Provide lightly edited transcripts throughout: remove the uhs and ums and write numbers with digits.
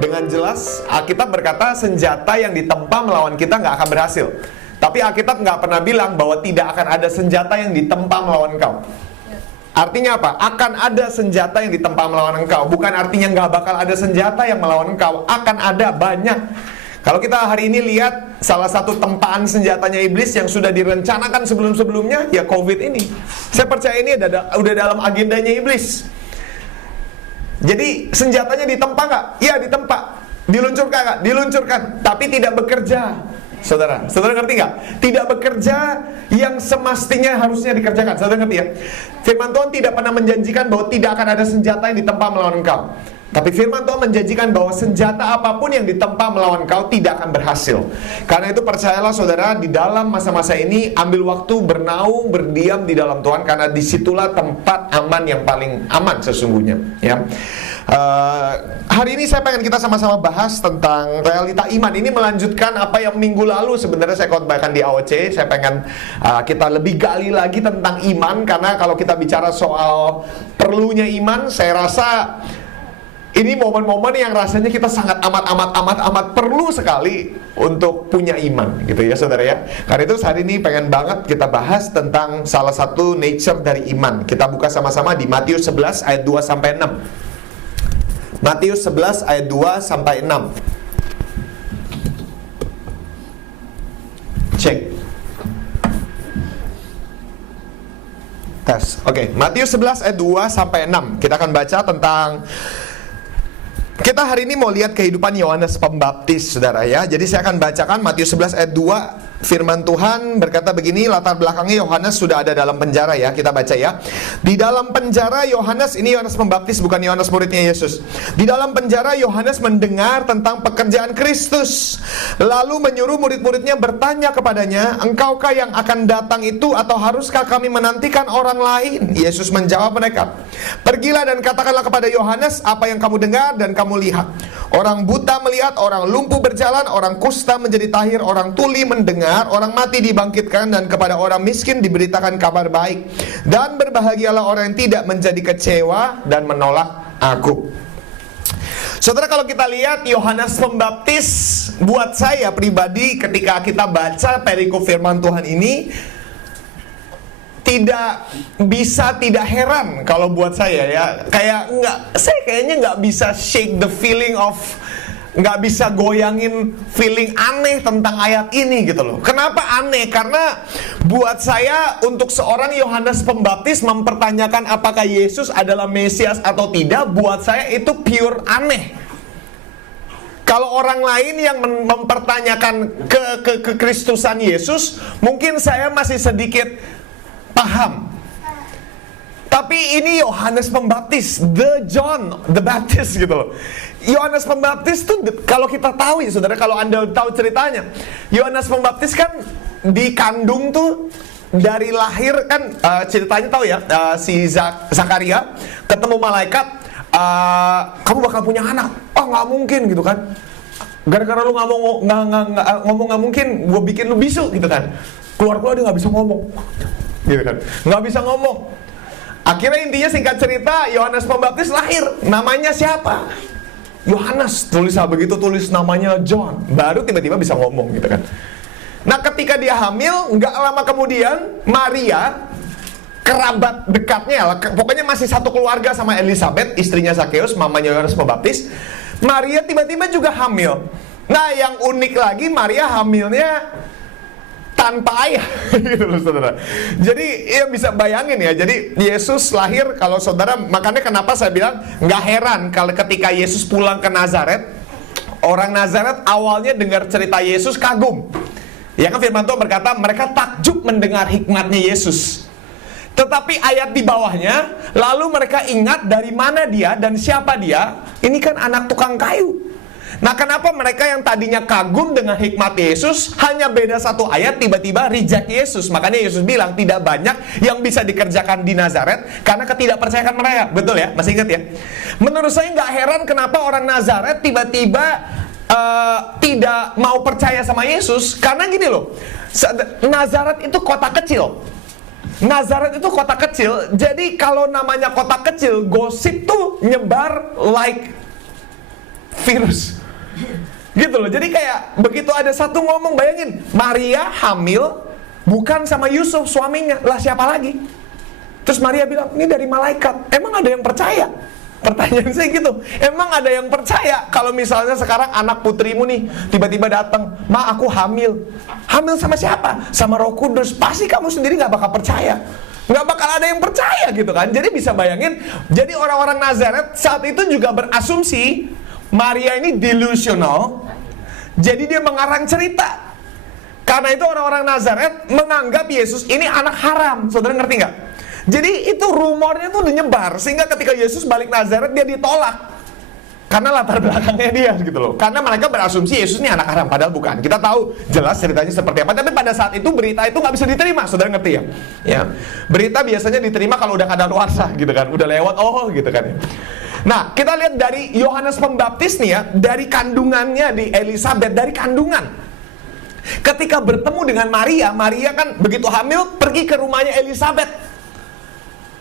Dengan jelas Alkitab berkata senjata yang ditempa melawan kita nggak akan berhasil. Tapi Alkitab nggak pernah bilang bahwa tidak akan ada senjata yang ditempa melawan engkau. Artinya apa? Akan ada senjata yang ditempa melawan engkau. Bukan artinya nggak bakal ada senjata yang melawan engkau. Akan ada banyak. Kalau kita hari ini lihat salah satu tempaan senjatanya iblis yang sudah direncanakan sebelum-sebelumnya, ya COVID ini. Saya percaya ini udah dalam agendanya iblis. Jadi senjatanya ditempa nggak? Iya ditempa. Diluncurkan nggak? Diluncurkan. Tapi tidak bekerja. Saudara ngerti nggak? Tidak bekerja yang semestinya harusnya dikerjakan. Saudara ngerti ya? Firman Tuhan tidak pernah menjanjikan bahwa tidak akan ada senjata yang ditempa melawan engkau. Tapi firman Tuhan menjanjikan bahwa senjata apapun yang ditempa melawan kau tidak akan berhasil. Karena itu percayalah saudara, di dalam masa-masa ini ambil waktu bernaung, berdiam di dalam Tuhan, karena disitulah tempat aman yang paling aman sesungguhnya. Ya. Hari ini saya pengen kita sama-sama bahas tentang realita iman. Ini melanjutkan apa yang minggu lalu sebenarnya saya khotbahkan di AOC. Saya pengen kita lebih gali lagi tentang iman, karena kalau kita bicara soal perlunya iman, saya rasa ini momen-momen yang rasanya kita sangat amat perlu sekali untuk punya iman, gitu ya saudara ya. Karena itu hari ini pengen banget kita bahas tentang salah satu nature dari iman. Kita buka sama-sama di Matius 11 ayat 2 sampai 6. Matius 11 ayat 2 sampai 6. Cek. Tes. Oke, Matius 11 ayat 2 sampai 6. Kita akan baca tentang, kita hari ini mau lihat kehidupan Yohanes Pembaptis, saudara ya. Jadi saya akan bacakan Matius 11 ayat 2. Firman Tuhan berkata begini, latar belakangnya Yohanes sudah ada dalam penjara ya. Kita baca ya. Di dalam penjara Yohanes, ini Yohanes Pembaptis bukan Yohanes muridnya Yesus. Di dalam penjara Yohanes mendengar tentang pekerjaan Kristus. Lalu menyuruh murid-muridnya bertanya kepadanya, engkaukah yang akan datang itu atau haruskah kami menantikan orang lain? Yesus menjawab mereka, pergilah dan katakanlah kepada Yohanes apa yang kamu dengar dan kamu lihat. Orang buta melihat, orang lumpuh berjalan, orang kusta menjadi tahir, orang tuli mendengar, orang mati dibangkitkan, dan kepada orang miskin diberitakan kabar baik. Dan berbahagialah orang yang tidak menjadi kecewa dan menolak aku. Saudara, kalau kita lihat Yohanes Pembaptis, buat saya pribadi ketika kita baca perikop firman Tuhan ini, tidak heran kalau buat saya ya. Saya kayaknya nggak bisa shake the feeling of, nggak bisa goyangin feeling aneh tentang ayat ini gitu loh. Kenapa aneh? Karena buat saya untuk seorang Yohanes Pembaptis mempertanyakan apakah Yesus adalah Mesias atau tidak, buat saya itu pure aneh. Kalau orang lain yang mempertanyakan kekristusan Yesus, mungkin saya masih sedikit paham. Tapi ini Yohanes Pembaptis, the John the Baptist gitu loh. Yohanes Pembaptis tuh kalau kita tahu ya saudara, kalau Anda tahu ceritanya, Yohanes Pembaptis kan dikandung tuh dari lahir kan, ceritanya tahu ya, si Zakaria ketemu malaikat, kamu bakal punya anak. Oh nggak mungkin gitu kan, gara-gara lu ngomong nggak mungkin, gue bikin lu bisu gitu kan. Keluar dia nggak bisa ngomong gitu kan, nggak bisa ngomong. Akhirnya intinya singkat cerita, Yohanes Pembaptis lahir. Namanya siapa? Yohanes. Tulis begitu, tulis namanya John, baru tiba-tiba bisa ngomong gitu kan. Nah ketika dia hamil, nggak lama kemudian Maria, kerabat dekatnya, pokoknya masih satu keluarga sama Elizabeth, istrinya Zakheus, mamanya Yohanes Pembaptis. Maria tiba-tiba juga hamil. Nah yang unik lagi, Maria hamilnya tanpa ayah gitu loh saudara. Jadi ya bisa bayangin ya. Jadi Yesus lahir, kalau saudara, makanya kenapa saya bilang nggak heran kalau ketika Yesus pulang ke Nazaret, orang Nazaret awalnya dengar cerita Yesus kagum. Ya kan firman Tuhan berkata mereka takjub mendengar hikmatnya Yesus. Tetapi ayat di bawahnya, lalu mereka ingat dari mana dia dan siapa dia. Ini kan anak tukang kayu. Nah kenapa mereka yang tadinya kagum dengan hikmat Yesus, hanya beda satu ayat tiba-tiba reject Yesus. Makanya Yesus bilang tidak banyak yang bisa dikerjakan di Nazaret karena ketidakpercayaan mereka. Betul ya? Masih ingat ya? Menurut saya nggak heran kenapa orang Nazaret tiba-tiba tidak mau percaya sama Yesus. Karena gini loh, Nazaret itu kota kecil. Nazaret itu kota kecil. Jadi kalau namanya kota kecil, gosip tuh nyebar like virus. Gitu loh. Jadi kayak begitu ada satu ngomong, bayangin, Maria hamil bukan sama Yusuf suaminya, lah siapa lagi? Terus Maria bilang, ini dari malaikat. Emang ada yang percaya? Pertanyaan saya gitu, emang ada yang percaya kalau misalnya sekarang anak putrimu nih tiba-tiba datang, Ma aku hamil. Hamil sama siapa? Sama Roh Kudus. Pasti kamu sendiri gak bakal percaya, gak bakal ada yang percaya gitu kan. Jadi bisa bayangin, jadi orang-orang Nazaret saat itu juga berasumsi Maria ini delusional. Jadi dia mengarang cerita. Karena itu orang-orang Nazaret menganggap Yesus ini anak haram. Saudara ngerti gak? Jadi itu rumornya tuh udah nyebar, sehingga ketika Yesus balik Nazaret dia ditolak karena latar belakangnya dia gitu loh. Karena mereka berasumsi Yesus ini anak haram, padahal bukan. Kita tahu jelas ceritanya seperti apa. Tapi pada saat itu berita itu nggak bisa diterima, saudara ngerti ya? Ya, berita biasanya diterima kalau udah kadaluarsa gitu kan, udah lewat gitu kan. Nah, kita lihat dari Yohanes Pembaptis nih ya, dari kandungannya di Elisabet, dari kandungan. Ketika bertemu dengan Maria, Maria kan begitu hamil pergi ke rumahnya Elisabet.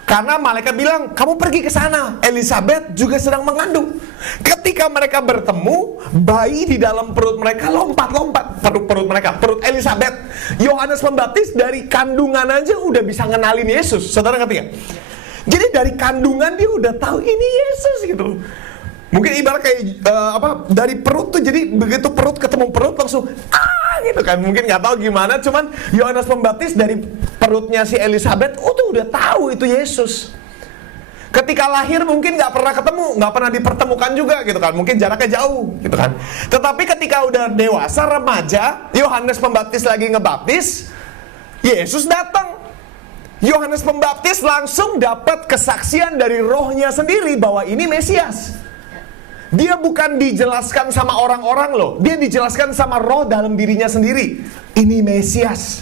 Karena malaikat bilang, kamu pergi ke sana. Elisabet juga sedang mengandung. Ketika mereka bertemu, bayi di dalam perut mereka lompat-lompat. Perut mereka, perut Elisabet. Yohanes Pembaptis dari kandungan aja udah bisa ngenalin Yesus. Saudara ngerti ya? Jadi dari kandungan dia udah tahu ini Yesus gitu. Mungkin ibarat kayak dari perut tuh, jadi begitu perut ketemu perut langsung gitu kan. Mungkin nggak tahu gimana, cuman Yohanes Pembaptis dari perutnya si Elisabet tuh udah tahu itu Yesus. Ketika lahir mungkin nggak pernah ketemu, nggak pernah dipertemukan juga gitu kan. Mungkin jaraknya jauh gitu kan. Tetapi ketika udah dewasa, remaja, Yohanes Pembaptis lagi ngebaptis, Yesus datang. Yohanes Pembaptis langsung dapat kesaksian dari rohnya sendiri bahwa ini Mesias. Dia bukan dijelaskan sama orang-orang loh, dia dijelaskan sama roh dalam dirinya sendiri. Ini Mesias,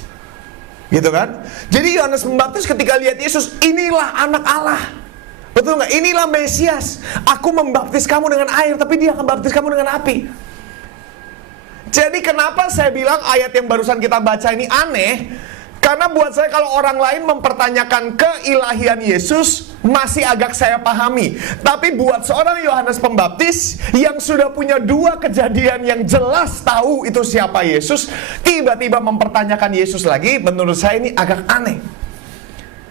gitu kan? Jadi Yohanes Pembaptis ketika lihat Yesus, inilah anak Allah. Betul nggak? Inilah Mesias. Aku membaptis kamu dengan air, tapi dia akan baptis kamu dengan api. Jadi kenapa saya bilang ayat yang barusan kita baca ini aneh? Karena buat saya kalau orang lain mempertanyakan keilahian Yesus masih agak saya pahami. Tapi buat seorang Yohanes Pembaptis yang sudah punya dua kejadian yang jelas tahu itu siapa Yesus, tiba-tiba mempertanyakan Yesus lagi, menurut saya ini agak aneh.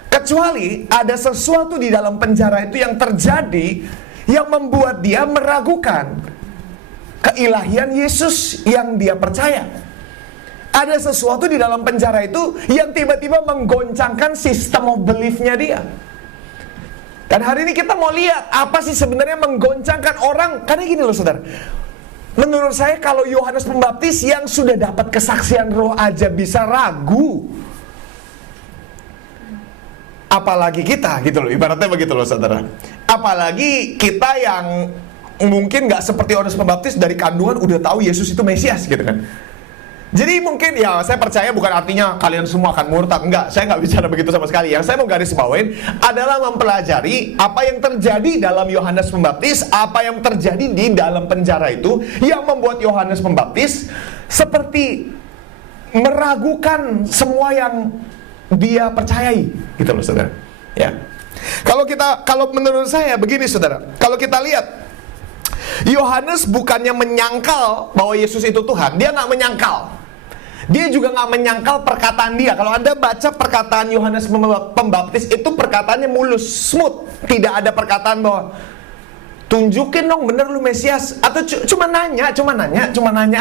Kecuali ada sesuatu di dalam penjara itu yang terjadi yang membuat dia meragukan keilahian Yesus yang dia percaya. Ada sesuatu di dalam penjara itu yang tiba-tiba menggoncangkan sistem of belief-nya dia. Dan hari ini kita mau lihat apa sih sebenarnya menggoncangkan orang. Karena gini loh saudara, menurut saya kalau Yohanes Pembaptis yang sudah dapat kesaksian roh aja bisa ragu, apalagi kita gitu loh, ibaratnya begitu loh saudara. Apalagi kita yang mungkin gak seperti Yohanes Pembaptis dari kandungan udah tahu Yesus itu Mesias gitu kan. Jadi mungkin ya saya percaya bukan artinya kalian semua akan murtad. Enggak, saya nggak bicara begitu sama sekali. Yang saya mau garis bawain adalah mempelajari apa yang terjadi dalam Yohanes Pembaptis, apa yang terjadi di dalam penjara itu yang membuat Yohanes Pembaptis seperti meragukan semua yang dia percayai, gitu loh saudara. Ya, kalau menurut saya begini saudara, kalau kita lihat Yohanes bukannya menyangkal bahwa Yesus itu Tuhan. Dia nggak menyangkal. Dia juga nggak menyangkal perkataan dia. Kalau Anda baca perkataan Yohanes Pembaptis itu perkataannya mulus, smooth. Tidak ada perkataan bahwa tunjukin dong bener lu Mesias. Atau cuma nanya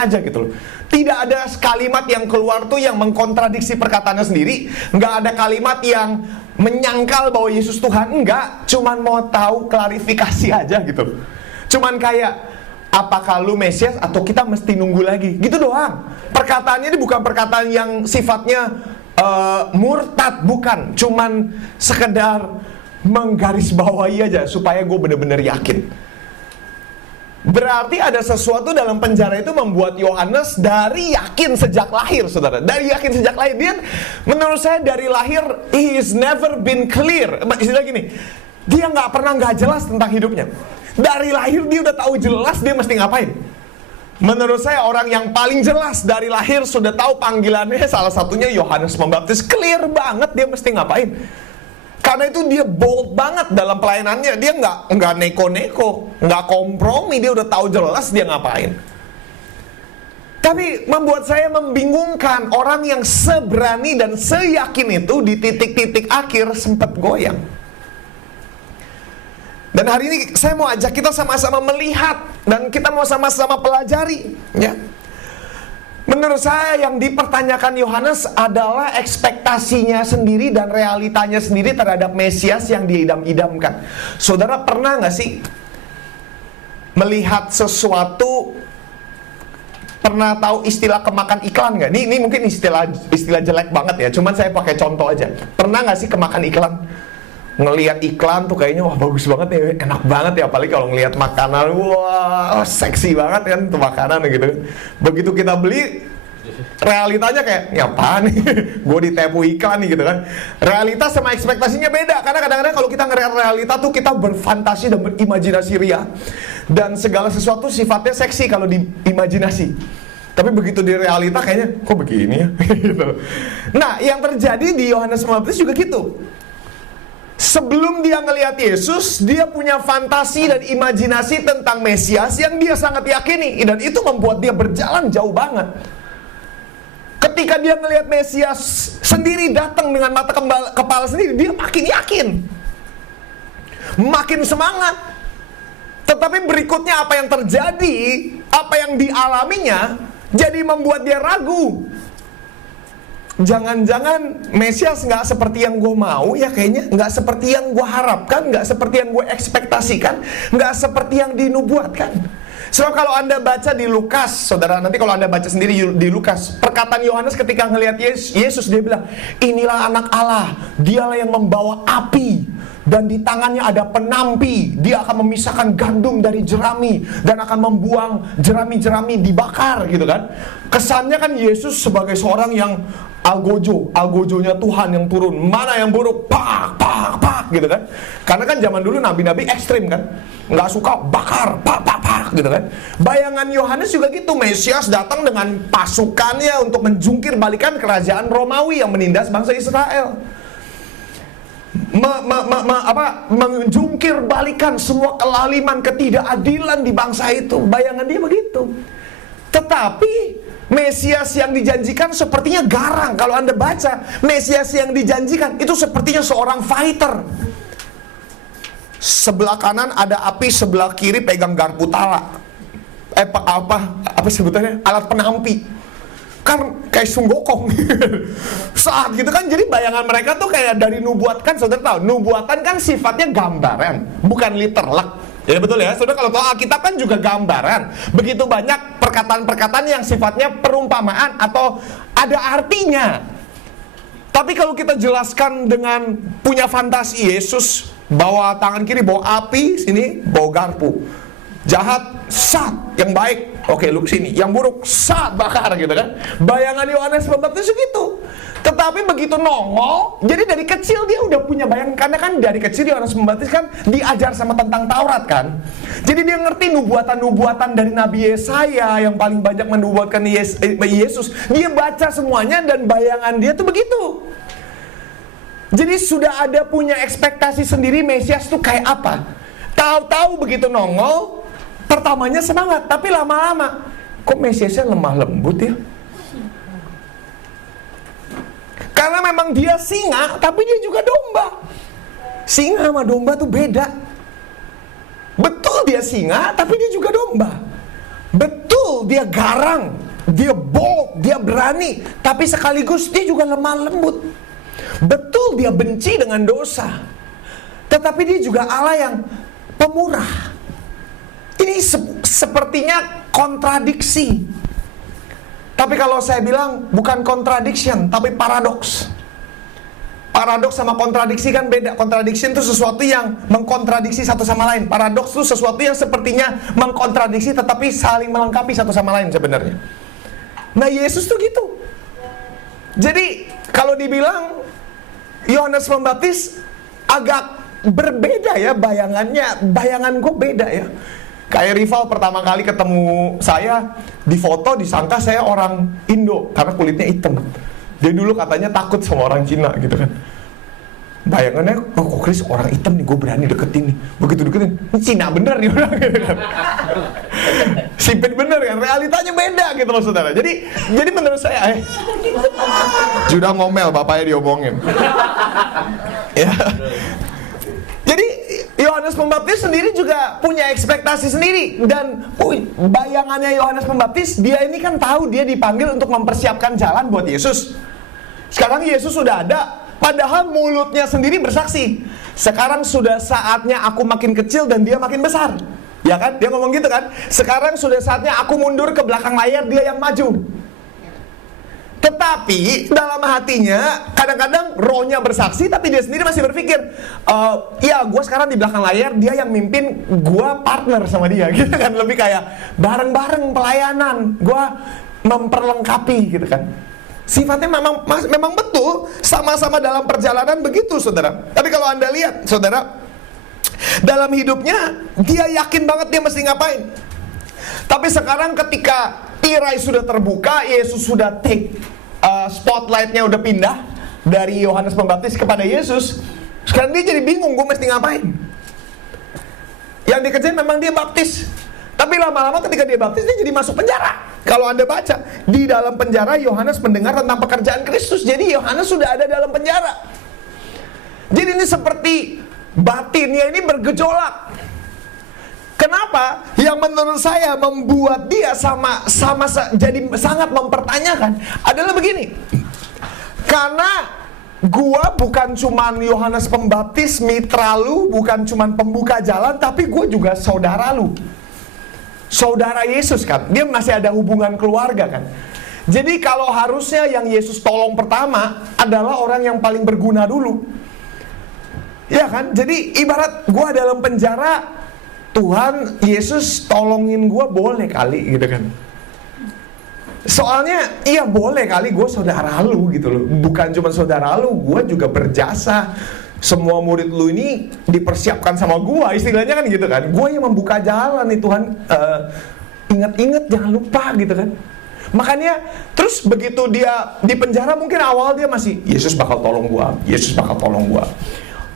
aja gitu loh. Tidak ada kalimat yang keluar tuh yang mengkontradiksi perkataannya sendiri. Nggak ada kalimat yang menyangkal bahwa Yesus Tuhan. Enggak, cuman mau tahu klarifikasi aja gitu. Cuman kayak, apakah lu Mesias atau kita mesti nunggu lagi? Gitu doang. Perkataannya ini bukan perkataan yang sifatnya murtad, bukan. Cuman sekedar menggarisbawahi aja supaya gue bener-bener yakin. Berarti ada sesuatu dalam penjara itu membuat Yohanes dari yakin sejak lahir, saudara. Dari yakin sejak lahir. Dia, menurut saya dari lahir, he is never been clear. Istilah gini, dia nggak pernah nggak jelas tentang hidupnya. Dari lahir dia udah tahu jelas dia mesti ngapain. Menurut saya orang yang paling jelas dari lahir sudah tahu panggilannya, salah satunya Yohanes Pembaptis. Clear banget dia mesti ngapain. Karena itu dia bold banget dalam pelayanannya. Dia nggak neko-neko, nggak kompromi. Dia udah tahu jelas dia ngapain. Tapi membuat saya membingungkan, orang yang seberani dan seyakin itu di titik-titik akhir sempat goyang. Dan hari ini saya mau ajak kita sama-sama melihat dan kita mau sama-sama pelajari, ya. Menurut saya yang dipertanyakan Yohanes adalah ekspektasinya sendiri dan realitanya sendiri terhadap Mesias yang diidam-idamkan. Saudara pernah nggak sih melihat sesuatu, pernah tahu istilah kemakan iklan nggak? Ini mungkin istilah jelek banget ya, cuman saya pakai contoh aja. Pernah nggak sih kemakan iklan? Ngelihat iklan tuh kayaknya wah bagus banget ya, enak banget ya, apalagi kalau ngelihat makanan, wah seksi banget kan tuh makanan gitu. Begitu kita beli, realitanya kayak ya apaan nih, gue ditipu iklan nih gitu kan. Realitas sama ekspektasinya beda, karena kadang-kadang kalau kita ngelihat realita tuh kita berfantasi dan berimajinasi ria, dan segala sesuatu sifatnya seksi kalau di imajinasi. Tapi begitu di realita kayaknya kok begini ya gitu. Nah yang terjadi di Yohanes Pembaptis juga gitu. Sebelum dia ngelihat Yesus, dia punya fantasi dan imajinasi tentang Mesias yang dia sangat yakini, dan itu membuat dia berjalan jauh banget. Ketika dia ngelihat Mesias sendiri datang dengan mata kepala sendiri, dia makin yakin, makin semangat. Tetapi berikutnya apa yang terjadi, apa yang dialaminya, jadi membuat dia ragu. Jangan-jangan Mesias nggak seperti yang gue mau ya, kayaknya nggak seperti yang gue harapkan, nggak seperti yang gue ekspektasikan, nggak seperti yang dinubuatkan. Sebab kalau Anda baca di Lukas, saudara, nanti kalau Anda baca sendiri di Lukas, perkataan Yohanes ketika ngelihat Yesus, dia bilang, inilah anak Allah, dialah yang membawa api, dan di tangannya ada penampi, dia akan memisahkan gandum dari jerami, dan akan membuang jerami-jerami dibakar, gitu kan. Kesannya kan Yesus sebagai seorang yang algojonya Tuhan yang turun, mana yang buruk, pak, gitu kan. Karena kan zaman dulu nabi-nabi ekstrim kan, nggak suka bakar, pak, gitu kan. Bayangan Yohanes juga gitu, Mesias datang dengan pasukannya untuk menjungkir balikan kerajaan Romawi yang menindas bangsa Israel. Menjungkir balikan semua kelaliman, ketidakadilan di bangsa itu. Bayangan dia begitu. Tetapi Mesias yang dijanjikan sepertinya garang. Kalau Anda baca, Mesias yang dijanjikan itu sepertinya seorang fighter. Sebelah kanan ada api, sebelah kiri pegang garpu tala. Apa sebutannya? Alat penampi. Kan kayak sunggokong. Saat gitu kan, jadi bayangan mereka tuh kayak dari nubuatan. Saudara tahu, nubuatan kan sifatnya gambaran, bukan literal. Ya betul ya, saudara, kalau tahu Alkitab kan juga gambaran. Begitu banyak perkataan-perkataan yang sifatnya perumpamaan atau ada artinya. Tapi kalau kita jelaskan dengan punya fantasi, Yesus bawa tangan kiri bawa api, sini bawa garpu. Jahat, sat. Yang baik, oke lu sini. Yang buruk, sat, bakar gitu kan. Bayangan Yohanes Pembaptis gitu. Tetapi begitu nongol, jadi dari kecil dia udah punya bayangan. Karena kan dari kecil Yohanes Pembaptis kan diajar sama tentang Taurat kan. Jadi dia ngerti nubuatan-nubuatan dari Nabi Yesaya yang paling banyak menubuatkan Yesus. Dia baca semuanya dan bayangan dia tuh begitu. Jadi sudah ada punya ekspektasi sendiri Mesias tuh kayak apa. Tahu-tahu begitu nongol, pertamanya semangat, tapi lama-lama kok Mesiasnya lemah lembut ya. Karena memang dia singa, tapi dia juga domba. Singa sama domba tuh beda. Betul dia singa, tapi dia juga domba. Betul dia garang, dia bold, dia berani, tapi sekaligus dia juga lemah lembut. Betul dia benci dengan dosa, tetapi dia juga Allah yang pemurah. Ini sepertinya kontradiksi. Tapi kalau saya bilang bukan contradiction, tapi paradoks. Paradoks sama kontradiksi kan beda. Contradiction itu sesuatu yang mengkontradiksi satu sama lain. Paradoks itu sesuatu yang sepertinya mengkontradiksi tetapi saling melengkapi satu sama lain sebenarnya. Nah Yesus tuh gitu. Jadi kalau dibilang Yohanes Pembaptis agak berbeda ya bayangannya. Bayangan gue beda ya. Kayak rival pertama kali ketemu saya, di foto disangka saya orang Indo karena kulitnya hitam. Dia dulu katanya takut sama orang Cina gitu kan. bayangannya, oh kok Chris orang hitam nih, gue berani deketin nih. Begitu deketin, Cina bener nih orang gitu kan. Sipit bener kan, realitanya beda gitu loh saudara. Jadi menurut saya, sudah ngomel bapaknya diomongin. Ya. Jadi Yohanes Pembaptis sendiri juga punya ekspektasi sendiri. Dan bayangannya Yohanes Pembaptis, dia ini kan tahu dia dipanggil untuk mempersiapkan jalan buat Yesus. Sekarang Yesus sudah ada, padahal mulutnya sendiri bersaksi, sekarang sudah saatnya aku makin kecil dan dia makin besar. Ya kan? Dia ngomong gitu kan? Sekarang sudah saatnya aku mundur ke belakang layar, dia yang maju. Tetapi dalam hatinya kadang-kadang rohnya bersaksi, tapi dia sendiri masih berpikir, ya gue sekarang di belakang layar, dia yang mimpin, gue partner sama dia gitu kan. Lebih kayak bareng-bareng pelayanan, gue memperlengkapi gitu kan. Sifatnya memang betul sama-sama dalam perjalanan begitu saudara. Tapi kalau Anda lihat saudara, dalam hidupnya dia yakin banget dia mesti ngapain. Tapi sekarang ketika tirai sudah terbuka, Yesus sudah take spotlightnya udah pindah dari Yohanes Pembaptis kepada Yesus. Sekarang dia jadi bingung, gue mesti ngapain. Yang dikerjain memang dia baptis, tapi lama-lama ketika dia baptis, dia jadi masuk penjara. Kalau Anda baca, di dalam penjara Yohanes mendengar tentang pekerjaan Kristus. Jadi Yohanes sudah ada dalam penjara. Jadi ini seperti batinnya ini bergejolak. Kenapa? Yang menurut saya membuat dia jadi sangat mempertanyakan adalah begini. Karena gua bukan cuman Yohanes Pembaptis, mitra lu, bukan cuman pembuka jalan, tapi gua juga saudara lu. Saudara Yesus kan, dia masih ada hubungan keluarga kan. Jadi kalau harusnya yang Yesus tolong pertama adalah orang yang paling berguna dulu. Ya kan, jadi ibarat gue dalam penjara, Tuhan Yesus tolongin gue boleh kali gitu kan. Soalnya iya boleh kali, gue saudara lu gitu loh. Bukan cuma saudara lu, gue juga berjasa. Semua murid lu ini dipersiapkan sama gua, istilahnya kan gitu kan. Gua yang membuka jalan nih Tuhan, ingat-ingat jangan lupa gitu kan. Makanya terus begitu dia di penjara, mungkin awal dia masih, Yesus bakal tolong gua, Yesus bakal tolong gua,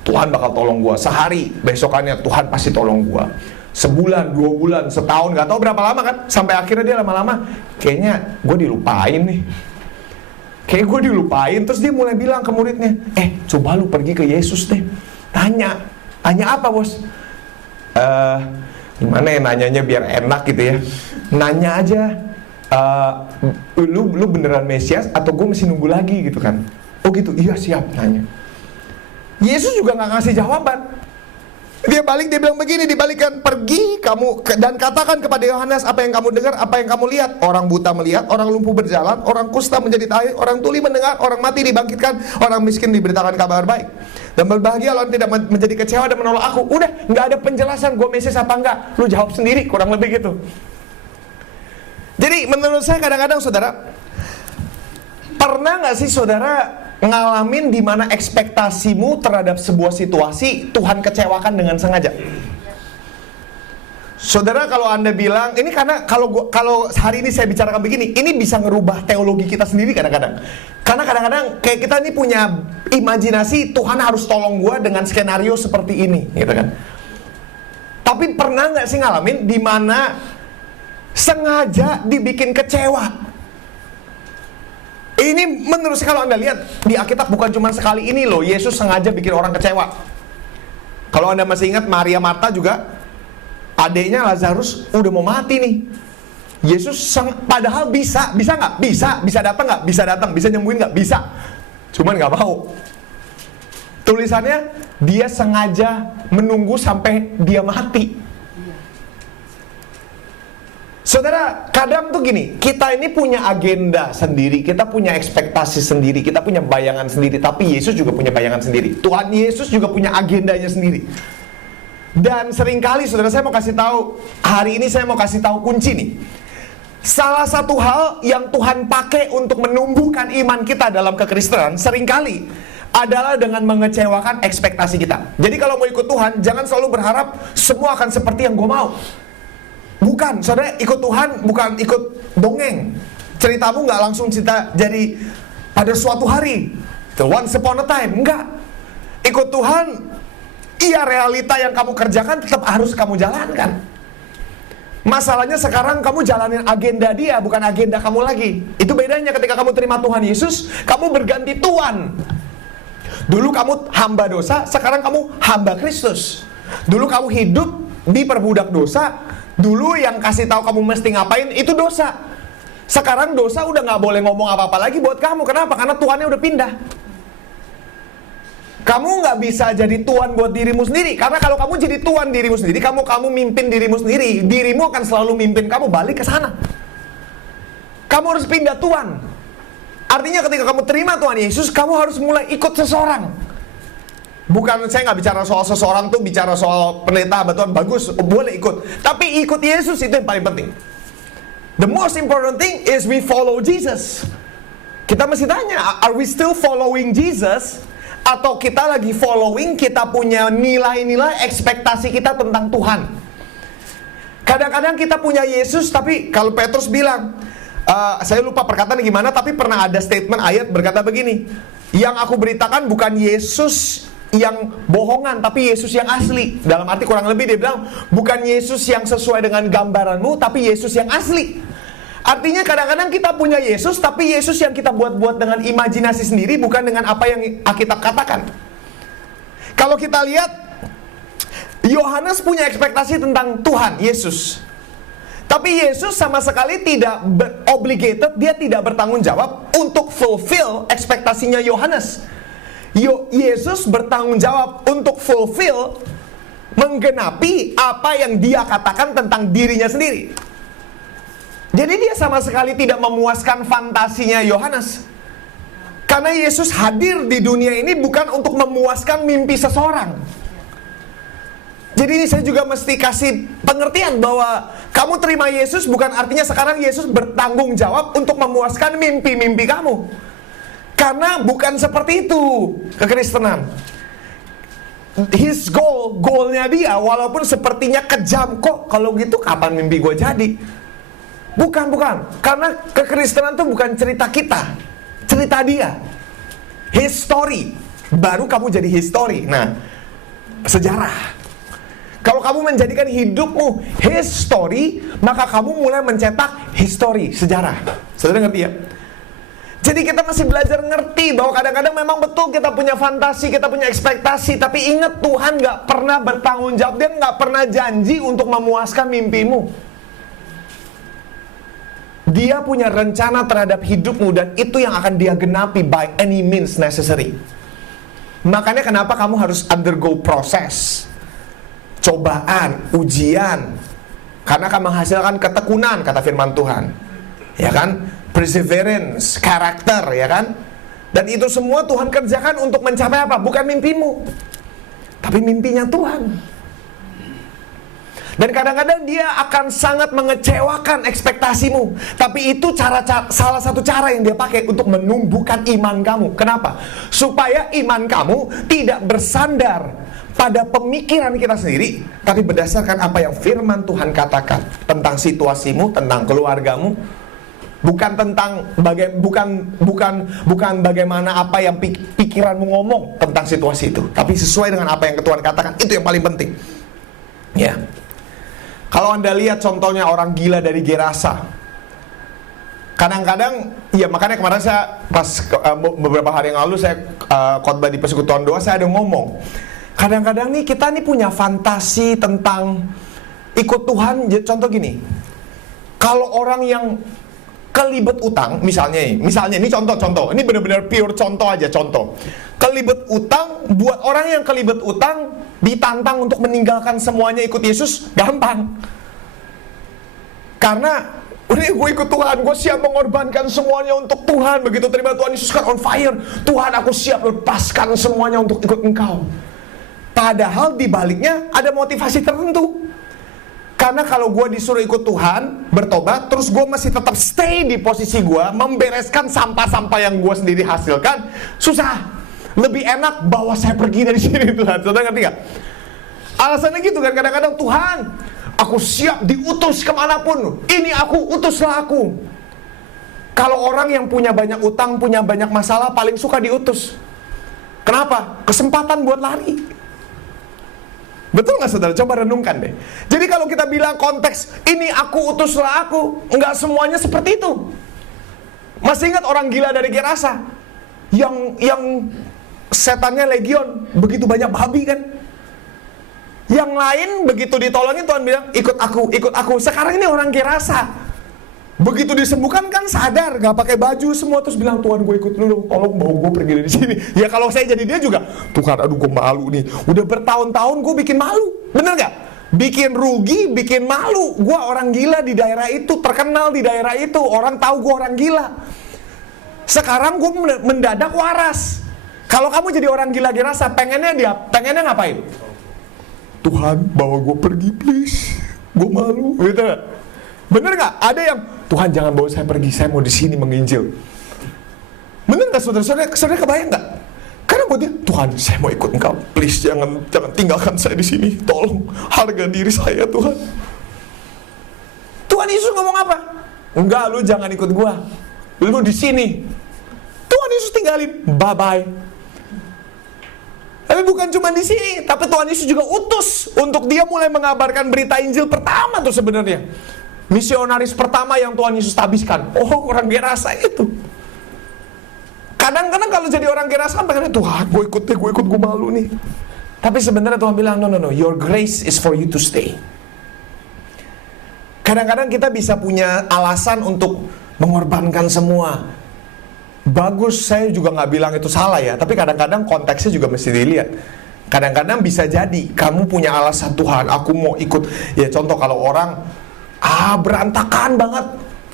Tuhan bakal tolong gua. Sehari, besokannya Tuhan pasti tolong gua. Sebulan, 2 bulan, setahun, gak tahu berapa lama kan. Sampai akhirnya dia lama-lama, kayaknya gua dilupain nih. Kayak gue dilupain. Terus dia mulai bilang ke muridnya, coba lu pergi ke Yesus deh, tanya apa bos? Gimana ya nanyanya biar enak gitu ya. Nanya aja, lu beneran Mesias atau gue mesti nunggu lagi gitu kan. Oh gitu, iya siap, nanya. Yesus juga gak ngasih jawaban. Dia balik, dia bilang begini, dibalikan, pergi kamu dan katakan kepada Yohanes apa yang kamu dengar, apa yang kamu lihat. Orang buta melihat, orang lumpuh berjalan, orang kusta menjadi tahir, orang tuli mendengar, orang mati dibangkitkan, orang miskin diberitakan kabar baik. Dan berbahagia orang tidak menjadi kecewa dan menolak aku. Udah, nggak ada penjelasan gue Mesias apa enggak, lu jawab sendiri, kurang lebih gitu. Jadi menurut saya kadang-kadang saudara, pernah nggak sih saudara ngalamin di mana ekspektasimu terhadap sebuah situasi Tuhan kecewakan dengan sengaja? Saudara, kalau Anda bilang ini karena kalau hari ini saya bicarakan begini, ini bisa ngerubah teologi kita sendiri kadang-kadang. Karena kadang-kadang kayak kita ini punya imajinasi Tuhan harus tolong gue dengan skenario seperti ini, gitu kan. Tapi pernah nggak sih ngalamin di mana sengaja dibikin kecewa? Ini menurut saya kalau Anda lihat di Alkitab bukan cuma sekali ini loh, Yesus sengaja bikin orang kecewa. Kalau Anda masih ingat Maria Marta juga, adiknya Lazarus udah mau mati nih. Yesus padahal bisa nggak? Bisa datang nggak? Bisa datang, bisa nyembuhin nggak? Bisa. Cuman nggak mau. Tulisannya dia sengaja menunggu sampai dia mati. Saudara, kadang tuh gini, kita ini punya agenda sendiri, kita punya ekspektasi sendiri, kita punya bayangan sendiri, tapi Yesus juga punya bayangan sendiri. Tuhan Yesus juga punya agendanya sendiri. Dan seringkali, saudara, saya mau kasih tahu, hari ini saya mau kasih tahu kunci nih. Salah satu hal yang Tuhan pakai untuk menumbuhkan iman kita dalam kekristenan, seringkali adalah dengan mengecewakan ekspektasi kita. Jadi kalau mau ikut Tuhan, jangan selalu berharap semua akan seperti yang gue mau. Bukan, saudara, ikut Tuhan bukan ikut dongeng. Ceritamu nggak langsung cerita jadi pada suatu hari, once upon a time, enggak. Ikut Tuhan, iya realita yang kamu kerjakan tetap harus kamu jalankan. Masalahnya sekarang kamu jalanin agenda dia, bukan agenda kamu lagi. Itu bedanya ketika kamu terima Tuhan Yesus, kamu berganti tuan. Dulu kamu hamba dosa, sekarang kamu hamba Kristus. Dulu kamu hidup diperbudak dosa, dulu yang kasih tahu kamu mesti ngapain itu dosa. Sekarang dosa udah gak boleh ngomong apa-apa lagi buat kamu. Kenapa? Karena tuannya udah pindah. Kamu nggak bisa jadi tuan buat dirimu sendiri. Karena kalau kamu jadi tuan dirimu sendiri, kamu mimpin dirimu sendiri, dirimu akan selalu mimpin kamu balik ke sana. Kamu harus pindah tuan. Artinya ketika kamu terima Tuhan Yesus, kamu harus mulai ikut seseorang. Bukan, saya nggak bicara soal seseorang tuh, bicara soal pendeta, Tuhan bagus, boleh ikut. Tapi ikut Yesus itu yang paling penting. The most important thing is we follow Jesus. Kita mesti tanya, are we still following Jesus? Atau kita lagi following, kita punya nilai-nilai ekspektasi kita tentang Tuhan. Kadang-kadang kita punya Yesus, tapi kalau Petrus bilang, saya lupa perkataannya gimana, tapi pernah ada statement ayat berkata begini, yang aku beritakan bukan Yesus yang bohongan, tapi Yesus yang asli. Dalam arti kurang lebih dia bilang, bukan Yesus yang sesuai dengan gambaranmu, tapi Yesus yang asli. Artinya kadang-kadang kita punya Yesus, tapi Yesus yang kita buat-buat dengan imajinasi sendiri, bukan dengan apa yang Alkitab katakan. Kalau kita lihat, Yohanes punya ekspektasi tentang Tuhan Yesus, tapi Yesus sama sekali tidak obligated, dia tidak bertanggung jawab untuk fulfill ekspektasinya Yohanes. Yesus bertanggung jawab untuk fulfill, menggenapi apa yang dia katakan tentang dirinya sendiri. Jadi dia sama sekali tidak memuaskan fantasinya Yohanes. Karena Yesus hadir di dunia ini bukan untuk memuaskan mimpi seseorang. Jadi ini saya juga mesti kasih pengertian bahwa kamu terima Yesus bukan artinya sekarang Yesus bertanggung jawab untuk memuaskan mimpi-mimpi kamu. Karena bukan seperti itu kekristenan. His goalnya dia, walaupun sepertinya kejam, kok kalau gitu kapan mimpi gue jadi? Bukan. Karena kekristenan itu bukan cerita kita, cerita dia. His story. Baru kamu jadi history. Nah, sejarah. Kalau kamu menjadikan hidupmu his story, maka kamu mulai mencetak history, sejarah. Saudara ngerti ya? Jadi kita masih belajar ngerti bahwa kadang-kadang memang betul kita punya fantasi, kita punya ekspektasi. Tapi ingat, Tuhan gak pernah bertanggung jawab. Dia gak pernah janji untuk memuaskan mimpimu. Dia punya rencana terhadap hidupmu, dan itu yang akan dia genapi by any means necessary. Makanya kenapa kamu harus undergo proses, cobaan, ujian, karena akan menghasilkan ketekunan, kata firman Tuhan. Ya kan? Perseverance, karakter, ya kan? Dan itu semua Tuhan kerjakan untuk mencapai apa? Bukan mimpimu, tapi mimpinya Tuhan. Dan kadang-kadang dia akan sangat mengecewakan ekspektasimu. Tapi itu salah satu cara yang dia pakai untuk menumbuhkan iman kamu. Kenapa? Supaya iman kamu tidak bersandar pada pemikiran kita sendiri, tapi berdasarkan apa yang firman Tuhan katakan tentang situasimu, tentang keluargamu. Bukan tentang bukan bagaimana apa yang pikiranmu ngomong tentang situasi itu, tapi sesuai dengan apa yang Tuhan katakan. Itu yang paling penting. Ya. Kalau Anda lihat contohnya orang gila dari Gerasa, kadang-kadang, ya makanya kemarin saya pas beberapa hari yang lalu saya khotbah di Persekutuan Doa, saya ada ngomong, kadang-kadang nih kita nih punya fantasi tentang ikut Tuhan. Contoh gini, kalau orang yang kelibet utang, misalnya ini contoh, ini benar-benar pure contoh aja, contoh. Kelibet utang, buat orang yang kelibet utang ditantang untuk meninggalkan semuanya ikut Yesus, gampang. Karena udah gue ikut Tuhan, gue siap mengorbankan semuanya untuk Tuhan. Begitu terima Tuhan Yesus kan on fire, Tuhan aku siap lepaskan semuanya untuk ikut Engkau. Padahal di baliknya ada motivasi tertentu. Karena kalau gue disuruh ikut Tuhan, bertobat, terus gue masih tetap stay di posisi gue, membereskan sampah-sampah yang gue sendiri hasilkan, susah. Lebih enak bawa saya pergi dari sini Tuhan. Saudara ngerti gak? Alasannya gitu kan, kadang-kadang Tuhan, aku siap diutus kemanapun, ini aku, utuslah aku. Kalau orang yang punya banyak utang, punya banyak masalah, paling suka diutus. Kenapa? Kesempatan buat lari. Betul nggak saudara? Coba renungkan deh. Jadi kalau kita bilang konteks ini aku utuslah aku, nggak semuanya seperti itu. Masih ingat orang gila dari Gerasa yang setannya legion, begitu banyak babi kan? Yang lain begitu ditolongin Tuhan bilang ikut aku. Sekarang ini orang Gerasa begitu disembuhkan kan sadar, gak pakai baju semua, terus bilang Tuhan gue ikut lu, tolong bawa gue pergi dari sini. Ya kalau saya jadi dia juga, Tuhan aduh gue malu nih, udah bertahun-tahun gue bikin malu, bener gak? Bikin rugi, bikin malu. Gue orang gila di daerah itu, terkenal di daerah itu, orang tahu gue orang gila. Sekarang gue mendadak waras. Kalau kamu jadi orang gila Gerasa, pengennya ngapain? Tuhan bawa gue pergi please, gue malu, gitu. Bener gak? Ada yang Tuhan jangan bawa saya pergi, saya mau di sini menginjil. Bener gak saudara-saudara? Saudara kebayang gak? Karena buat dia, Tuhan saya mau ikut engkau, please jangan tinggalkan saya di sini, tolong harga diri saya Tuhan. Tuhan Yesus ngomong apa? Enggak, lu jangan ikut gua, lu di sini. Tuhan Yesus tinggalin, bye bye. Tapi bukan cuma di sini, tapi Tuhan Yesus juga utus untuk dia mulai mengabarkan berita Injil pertama tuh sebenarnya. Misionaris pertama yang Tuhan Yesus tabiskan, orang Gerasa itu. Kadang-kadang kalau jadi orang Gerasa kan pengennya, Tuhan gue ikut, gue malu nih. Tapi sebenarnya Tuhan bilang, no, your grace is for you to stay. Kadang-kadang kita bisa punya alasan untuk mengorbankan semua. Bagus, saya juga gak bilang itu salah ya, tapi kadang-kadang konteksnya juga mesti dilihat. Kadang-kadang bisa jadi kamu punya alasan, Tuhan aku mau ikut. Ya contoh kalau orang berantakan banget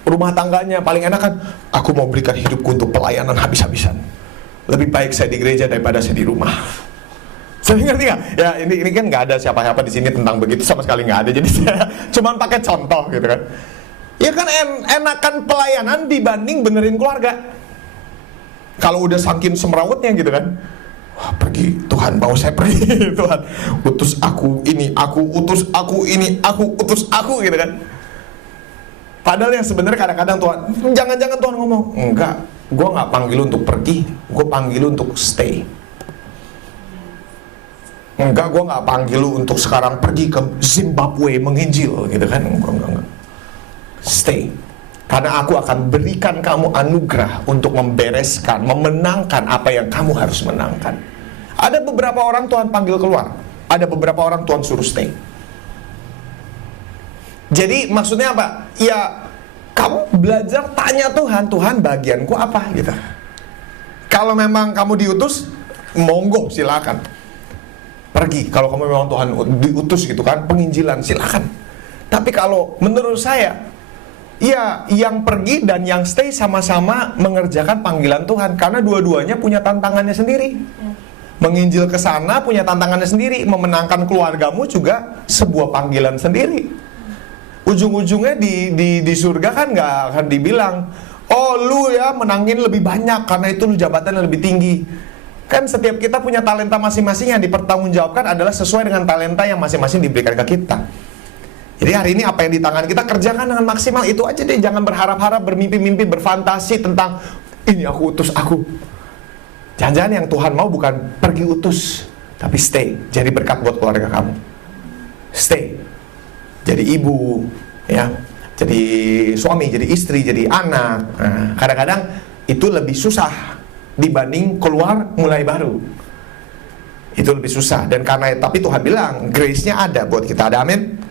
rumah tangganya, paling enak kan, aku mau berikan hidupku untuk pelayanan habis-habisan. Lebih baik saya di gereja daripada saya di rumah. Saya ngerti gak? Ya ini kan gak ada siapa-siapa di sini tentang begitu, sama sekali gak ada. Jadi saya cuman pakai contoh gitu kan. Ya kan enakan pelayanan dibanding benerin keluarga. Kalau udah saking semrawutnya gitu kan, wah pergi, Tuhan bawa saya pergi, Tuhan utus aku ini, aku utus aku ini, aku utus aku gitu kan. Padahal yang sebenarnya kadang-kadang Tuhan, jangan-jangan Tuhan ngomong, enggak, gue gak panggil untuk pergi, gue panggil untuk stay. Enggak, gue gak panggil lu untuk sekarang pergi ke Zimbabwe menginjil gitu kan. Enggak. Stay. Karena aku akan berikan kamu anugerah untuk membereskan, memenangkan apa yang kamu harus menangkan. Ada beberapa orang Tuhan panggil keluar, ada beberapa orang Tuhan suruh stay. Jadi maksudnya apa? Ya kamu belajar tanya Tuhan bagianku apa gitu. Kalau memang kamu diutus, monggo silakan pergi. Kalau kamu memang Tuhan diutus gitu kan, penginjilan silakan. Tapi kalau menurut saya, ya yang pergi dan yang stay sama-sama mengerjakan panggilan Tuhan, karena dua-duanya punya tantangannya sendiri. Menginjil ke sana punya tantangannya sendiri, memenangkan keluargamu juga sebuah panggilan sendiri. Ujung-ujungnya di surga kan nggak akan dibilang, oh lu ya menangin lebih banyak karena itu lu jabatannya lebih tinggi. Kan setiap kita punya talenta masing-masing yang dipertanggungjawabkan adalah sesuai dengan talenta yang masing-masing diberikan ke kita. Jadi hari ini apa yang di tangan kita kerjakan dengan maksimal, itu aja deh. Jangan berharap-harap, bermimpi-mimpi, berfantasi tentang ini aku utus aku. Jangan-jangan yang Tuhan mau bukan pergi utus, tapi stay, jadi berkat buat keluarga kamu. Stay, jadi ibu, ya, jadi suami, jadi istri, jadi anak. Nah, kadang-kadang itu lebih susah dibanding keluar mulai baru. Itu lebih susah. Dan karena tapi Tuhan bilang grace-nya ada buat kita. Ada amin?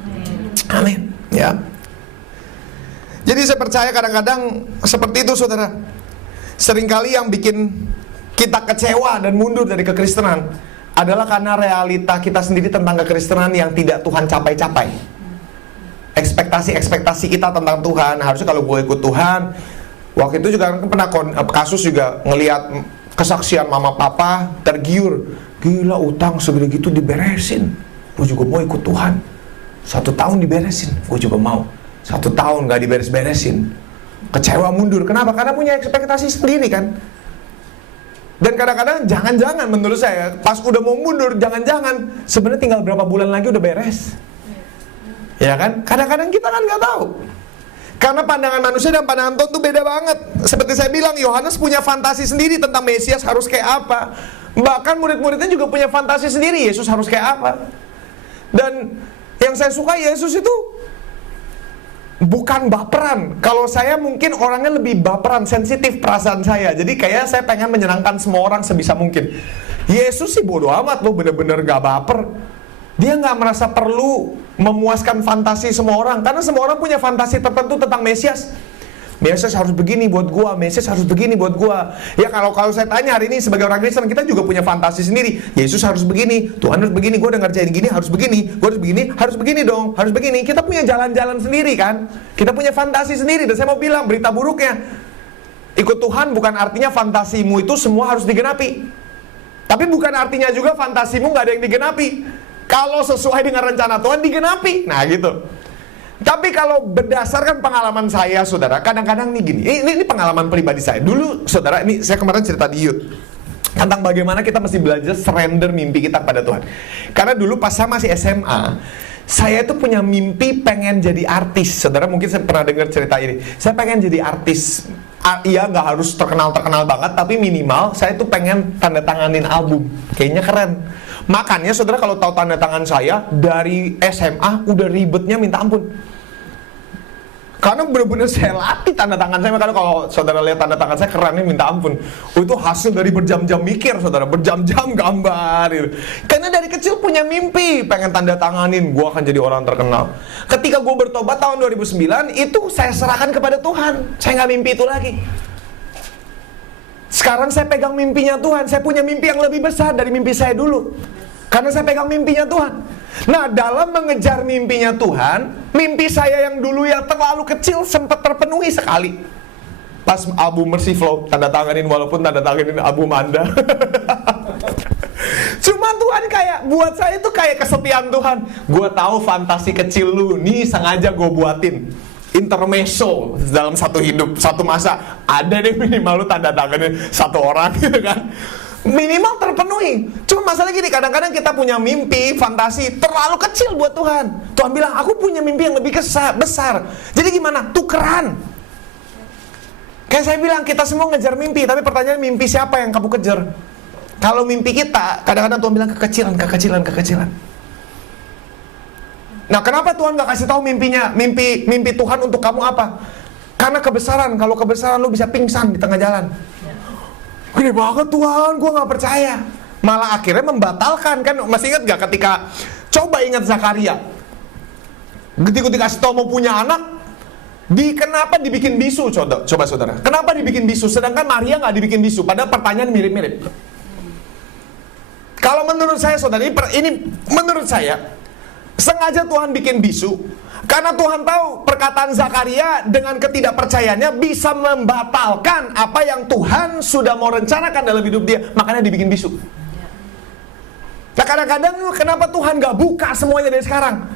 Amin. Ya. Jadi saya percaya kadang-kadang seperti itu saudara. Seringkali yang bikin kita kecewa dan mundur dari kekristenan adalah karena realita kita sendiri tentang kekristenan yang tidak Tuhan capai-capai. Ekspektasi kita tentang Tuhan, harusnya kalau gue ikut Tuhan. Waktu itu juga pernah kasus juga ngelihat kesaksian mama papa tergiur, gila utang segede gitu diberesin, gue juga mau ikut Tuhan. 1 tahun diberesin, gue juga mau. 1 tahun gak diberes-beresin, kecewa mundur. Kenapa? Karena punya ekspektasi sendiri kan. Dan kadang-kadang jangan-jangan menurut saya pas udah mau mundur, jangan-jangan sebenarnya tinggal berapa bulan lagi udah beres. Ya kan? Kadang-kadang kita kan nggak tahu. Karena pandangan manusia dan pandangan Tuhan itu beda banget. Seperti saya bilang, Yohanes punya fantasi sendiri tentang Mesias harus kayak apa. Bahkan murid-muridnya juga punya fantasi sendiri, Yesus harus kayak apa. Dan yang saya suka, Yesus itu bukan baperan. Kalau saya mungkin orangnya lebih baperan, sensitif perasaan saya. Jadi kayak saya pengen menyenangkan semua orang sebisa mungkin. Yesus sih bodo amat loh, bener-bener gak baper. Dia gak merasa perlu memuaskan fantasi semua orang, karena semua orang punya fantasi tertentu tentang Mesias. Mesias harus begini buat gua, Mesias harus begini buat gua. Ya kalau saya tanya hari ini sebagai orang Kristen, kita juga punya fantasi sendiri. Yesus harus begini, Tuhan harus begini, gua udah ngerjain gini, harus begini, gua harus begini, harus begini dong, harus begini. Kita punya jalan-jalan sendiri kan? Kita punya fantasi sendiri. Dan saya mau bilang berita buruknya, ikut Tuhan bukan artinya fantasimu itu semua harus digenapi. Tapi bukan artinya juga fantasimu gak ada yang digenapi. Kalau sesuai dengan rencana Tuhan digenapi. Nah gitu. Tapi kalau berdasarkan pengalaman saya, saudara, kadang-kadang nih gini. Ini pengalaman pribadi saya. Dulu, saudara, ini saya kemarin cerita di YouTube tentang bagaimana kita mesti belajar surrender mimpi kita pada Tuhan. Karena dulu pas saya masih SMA, saya itu punya mimpi pengen jadi artis. Saudara mungkin saya pernah dengar cerita ini. Saya pengen jadi artis. Iya, nggak harus terkenal banget, tapi minimal saya tuh pengen tanda tanganin album. Kayaknya keren. Makanya saudara kalau tahu tanda tangan saya dari SMA udah ribetnya minta ampun. Karena bener-bener saya latih tanda tangan saya. Makanya kalau saudara lihat tanda tangan saya kerennya minta ampun. Itu hasil dari berjam-jam mikir, saudara, berjam-jam gambar gitu. Karena dari kecil punya mimpi pengen tanda tanganin gue akan jadi orang terkenal. Ketika gue bertobat tahun 2009, itu saya serahkan kepada Tuhan. Saya nggak mimpi itu lagi. Sekarang saya pegang mimpinya Tuhan. Saya punya mimpi yang lebih besar dari mimpi saya dulu. Karena saya pegang mimpinya Tuhan. Nah, dalam mengejar mimpinya Tuhan, mimpi saya yang dulu yang terlalu kecil sempat terpenuhi sekali. Pas album Mercy Flow, tanda tanganin walaupun tanda tanganin album Anda. Cuma Tuhan kayak, buat saya itu kayak kesepian Tuhan. Gue tahu fantasi kecil lu, nih sengaja gue buatin intermezzo dalam satu hidup, satu masa. Ada deh minimal lu tanda tanganin satu orang gitu kan. Minimal terpenuhi. Cuma masalah gini, kadang-kadang kita punya mimpi, fantasi terlalu kecil buat Tuhan. Tuhan bilang, aku punya mimpi yang lebih besar. Jadi gimana? Tukeran. Kayak saya bilang, kita semua ngejar mimpi, tapi pertanyaan mimpi siapa yang kamu kejar? Kalau mimpi kita, kadang-kadang Tuhan bilang kekecilan. Nah, kenapa Tuhan gak kasih tahu mimpinya? Mimpi Tuhan untuk kamu apa? Karena kebesaran. Kalau kebesaran lu bisa pingsan di tengah jalan. Gede banget Tuhan, gue gak percaya. Malah akhirnya membatalkan kan. Masih ingat gak ketika, coba ingat Zakaria, ketika dikasih tau mau punya anak, kenapa dibikin bisu? Coba saudara, kenapa dibikin bisu? Sedangkan Maria gak dibikin bisu. Padahal pertanyaan mirip-mirip. Kalau menurut saya saudara, ini menurut saya sengaja Tuhan bikin bisu karena Tuhan tahu perkataan Zakaria dengan ketidakpercayaannya bisa membatalkan apa yang Tuhan sudah mau rencanakan dalam hidup dia. Makanya dibikin bisu. Nah kadang-kadang kenapa Tuhan gak buka semuanya dari sekarang?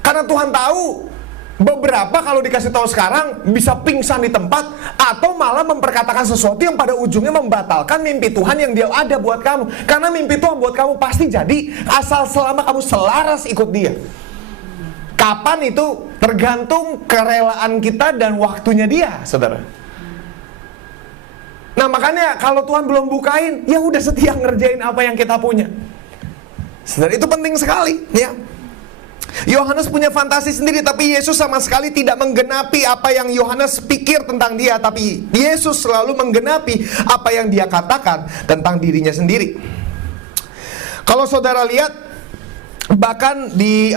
Karena Tuhan tahu beberapa kalau dikasih tahu sekarang bisa pingsan di tempat, atau malah memperkatakan sesuatu yang pada ujungnya membatalkan mimpi Tuhan yang dia ada buat kamu. Karena mimpi Tuhan buat kamu pasti jadi, asal selama kamu selaras ikut dia. Kapan itu tergantung kerelaan kita dan waktunya dia, saudara. Nah makanya kalau Tuhan belum bukain, ya udah setia ngerjain apa yang kita punya. Saudara, itu penting sekali, ya. Yohanes punya fantasi sendiri, tapi Yesus sama sekali tidak menggenapi apa yang Yohanes pikir tentang dia. Tapi Yesus selalu menggenapi apa yang dia katakan tentang dirinya sendiri. Kalau saudara lihat, bahkan di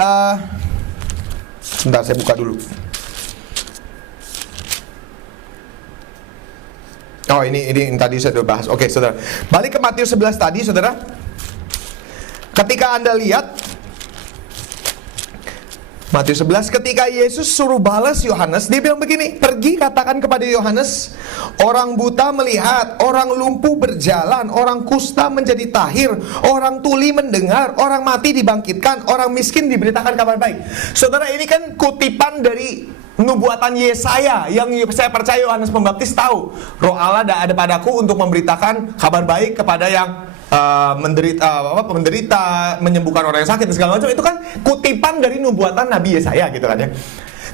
sebentar saya buka dulu. Oh ini tadi saya sudah bahas. Oke saudara, balik ke Matius 11 tadi saudara. Ketika Anda lihat Matius 11, ketika Yesus suruh balas Yohanes, dia bilang begini, pergi katakan kepada Yohanes, orang buta melihat, orang lumpuh berjalan, orang kusta menjadi tahir, orang tuli mendengar, orang mati dibangkitkan, orang miskin diberitakan kabar baik. Saudara, ini kan kutipan dari nubuatan Yesaya yang saya percaya Yohanes Pembaptis tahu. Roh Allah ada padaku untuk memberitakan kabar baik kepada yang menderita, menyembuhkan orang yang sakit dan segala macam. Itu kan kutipan dari nubuatan Nabi Yesaya gitu kan ya.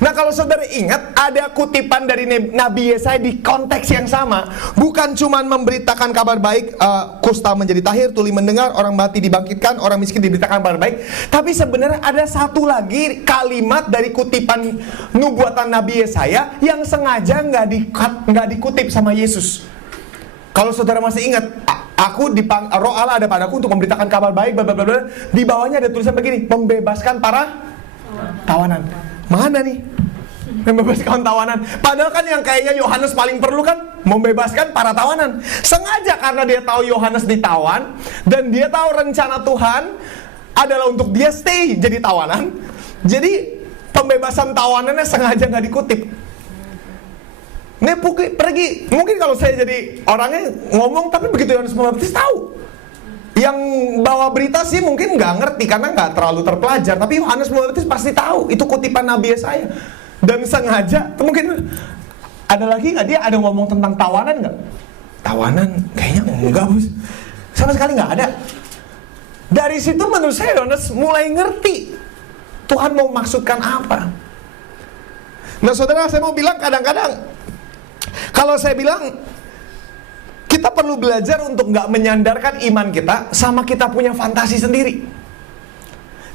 Nah, kalau saudara ingat, ada kutipan dari Nabi Yesaya di konteks yang sama. Bukan cuma memberitakan kabar baik, kusta menjadi tahir, tuli mendengar, orang mati dibangkitkan, orang miskin diberitakan kabar baik. Tapi sebenarnya ada satu lagi kalimat dari kutipan nubuatan Nabi Yesaya yang sengaja nggak dikutip sama Yesus. Kalau saudara masih ingat, Roh Allah ada padaku untuk memberitakan kabar baik, blablabla. Di bawahnya ada tulisan begini, membebaskan para tawanan. Mana nih? Membebaskan tawanan. Padahal kan yang kayaknya Yohanes paling perlu kan membebaskan para tawanan. Sengaja karena dia tahu Yohanes ditawan dan dia tahu rencana Tuhan adalah untuk dia stay jadi tawanan. Jadi pembebasan tawanannya sengaja nggak dikutip. Nih pergi. Mungkin kalau saya jadi orangnya ngomong, tapi begitu Yohanes Pembaptis tahu. Yang bawa berita sih mungkin nggak ngerti karena nggak terlalu terpelajar. Tapi Yohanes Pembaptis pasti tahu itu kutipan Nabi Yesaya. Dan sengaja, mungkin ada lagi nggak dia ada ngomong tentang tawanan nggak? Tawanan kayaknya enggak, Bos. Sama sekali nggak ada. Dari situ menurut saya Yohanes mulai ngerti Tuhan mau maksudkan apa. Nah, saudara, saya mau bilang kadang-kadang kalau saya bilang kita perlu belajar untuk nggak menyandarkan iman kita sama kita punya fantasi sendiri.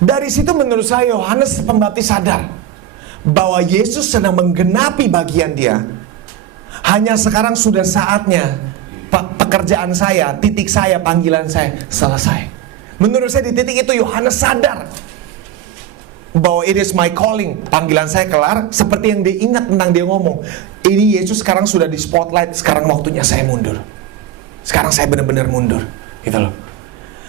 Dari situ menurut saya Yohanes Pembaptis sadar bahwa Yesus sedang menggenapi bagian dia. Hanya sekarang sudah saatnya pekerjaan saya, titik saya, panggilan saya selesai. Menurut saya di titik itu Yohanes sadar bahwa it is my calling, panggilan saya kelar. Seperti yang dia ingat tentang dia ngomong, ini Yesus sekarang sudah di spotlight, sekarang waktunya saya mundur. Sekarang saya benar-benar mundur, gitu loh.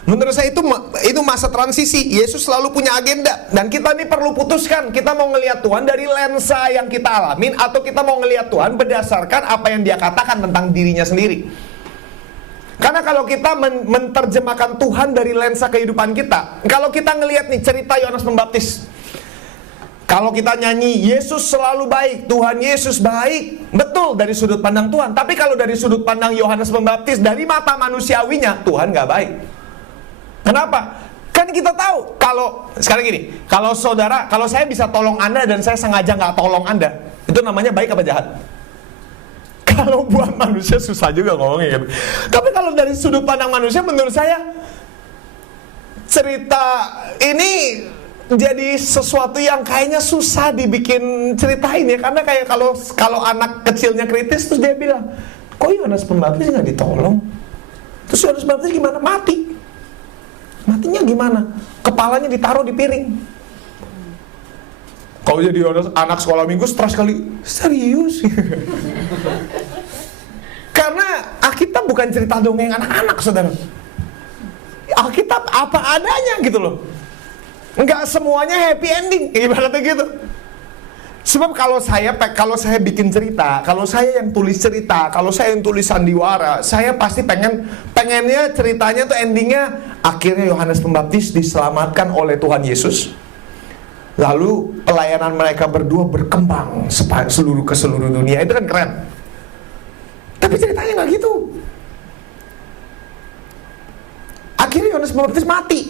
Menurut saya itu masa transisi. Yesus selalu punya agenda. Dan kita nih perlu putuskan, kita mau ngelihat Tuhan dari lensa yang kita alamin, atau kita mau ngelihat Tuhan berdasarkan apa yang dia katakan tentang dirinya sendiri. Karena kalau kita menerjemahkan Tuhan dari lensa kehidupan kita, kalau kita ngelihat nih cerita Yohanes Pembaptis, kalau kita nyanyi Yesus selalu baik, Tuhan Yesus baik, betul dari sudut pandang Tuhan. Tapi kalau dari sudut pandang Yohanes Pembaptis, dari mata manusiawinya, Tuhan gak baik. Kenapa? Kan kita tahu, kalau sekarang gini, kalau saya bisa tolong Anda dan saya sengaja gak tolong Anda, itu namanya baik apa jahat? Kalau buat manusia susah juga ngomongnya gitu. Tapi kalau dari sudut pandang manusia, menurut saya cerita ini jadi sesuatu yang kayaknya susah dibikin ceritain ya. Karena kayak kalau anak kecilnya kritis, terus dia bilang, kok Yohanes Pembaptis gak ditolong? Terus Yohanes Pembaptis gimana? Mati. Matinya gimana? Kepalanya ditaruh di piring. Kalau jadi anak sekolah minggu stres kali. Serius. Karena Alkitab bukan cerita dongeng anak-anak, saudara. Alkitab apa adanya gitu loh. Enggak semuanya happy ending, ibaratnya gitu. Sebab kalau saya bikin cerita, kalau saya yang tulis cerita, kalau saya yang tulis sandiwara, saya pasti pengennya ceritanya tuh endingnya akhirnya Yohanes Pembaptis diselamatkan oleh Tuhan Yesus. Lalu pelayanan mereka berdua berkembang ke seluruh dunia. Itu kan keren. Tapi ceritanya nggak gitu. Akhirnya Yohanes Pembaptis mati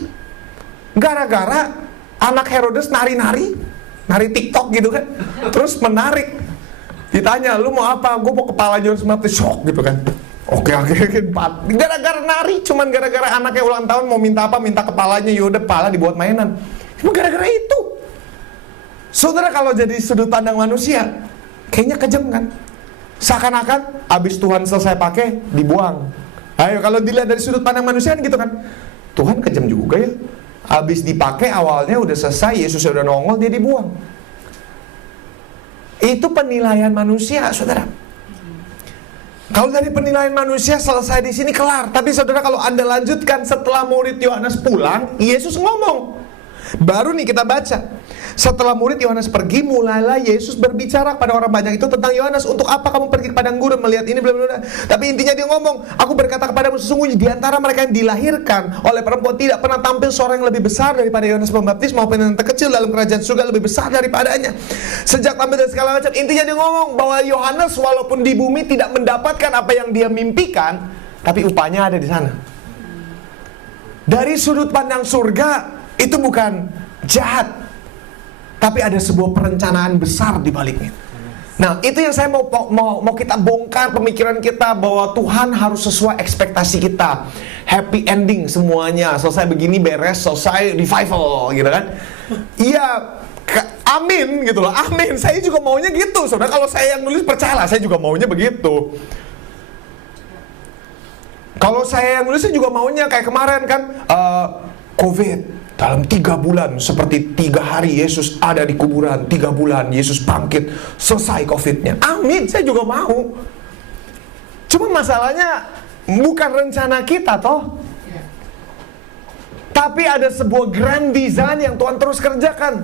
gara-gara anak Herodes nari TikTok gitu kan. Terus menarik. Ditanya, lu mau apa? Gue mau kepala Yohanes Pembaptis. Shock gitu kan. Oke, gara-gara nari, cuman gara-gara anaknya ulang tahun mau minta apa, minta kepalanya, yaudah kepala dibuat mainan. Cuma gara-gara itu. Saudara, kalau jadi sudut pandang manusia, kayaknya kejam kan? Seakan-akan abis Tuhan selesai pakai, dibuang. Ayo, kalau dilihat dari sudut pandang manusia kan gitu kan? Tuhan kejam juga ya. Abis dipakai awalnya udah selesai, Yesus udah nongol, dia dibuang. Itu penilaian manusia, saudara. Kalau dari penilaian manusia selesai di sini kelar. Tapi saudara, kalau Anda lanjutkan setelah murid Yohanes pulang, Yesus ngomong. Baru nih kita baca. Setelah murid Yohanes pergi, mulailah Yesus berbicara pada orang banyak itu tentang Yohanes. Untuk apa kamu pergi ke padang gurun melihat ini, blablabla. Tapi intinya dia ngomong, aku berkata kepadamu sesungguhnya di antara mereka yang dilahirkan oleh perempuan tidak pernah tampil seorang yang lebih besar daripada Yohanes Pembaptis, maupun yang terkecil dalam kerajaan surga lebih besar daripadanya. Sejak tampil dari segala macam, intinya dia ngomong bahwa Yohanes walaupun di bumi tidak mendapatkan apa yang dia mimpikan, tapi upahnya ada di sana. Dari sudut pandang surga, itu bukan jahat, tapi ada sebuah perencanaan besar di baliknya. Nah, itu yang saya mau kita bongkar pemikiran kita, bahwa Tuhan harus sesuai ekspektasi kita. Happy ending semuanya, selesai begini beres, selesai revival gitu kan. Iya, amin gitu loh, amin. Saya juga maunya gitu. Saudara, kalau saya yang nulis, percayalah saya juga maunya begitu. Kalau saya yang nulis, saya juga maunya kayak kemarin kan, COVID. Dalam 3 bulan, seperti 3 hari Yesus ada di kuburan, 3 bulan Yesus bangkit, selesai COVID-nya. Amin, saya juga mau. Cuma masalahnya bukan rencana kita toh. Tapi ada sebuah grand design yang Tuhan terus kerjakan.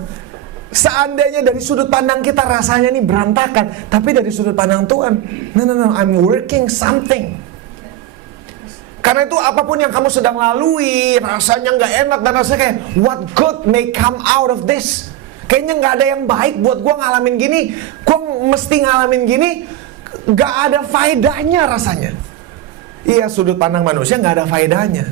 Seandainya dari sudut pandang kita rasanya ini berantakan, tapi dari sudut pandang Tuhan, no, I'm working something. Karena itu apapun yang kamu sedang lalui, rasanya nggak enak dan rasanya kayak, what good may come out of this? Kayaknya nggak ada yang baik buat gue ngalamin gini, gue mesti ngalamin gini, nggak ada faedahnya rasanya. Iya, sudut pandang manusia nggak ada faedahnya.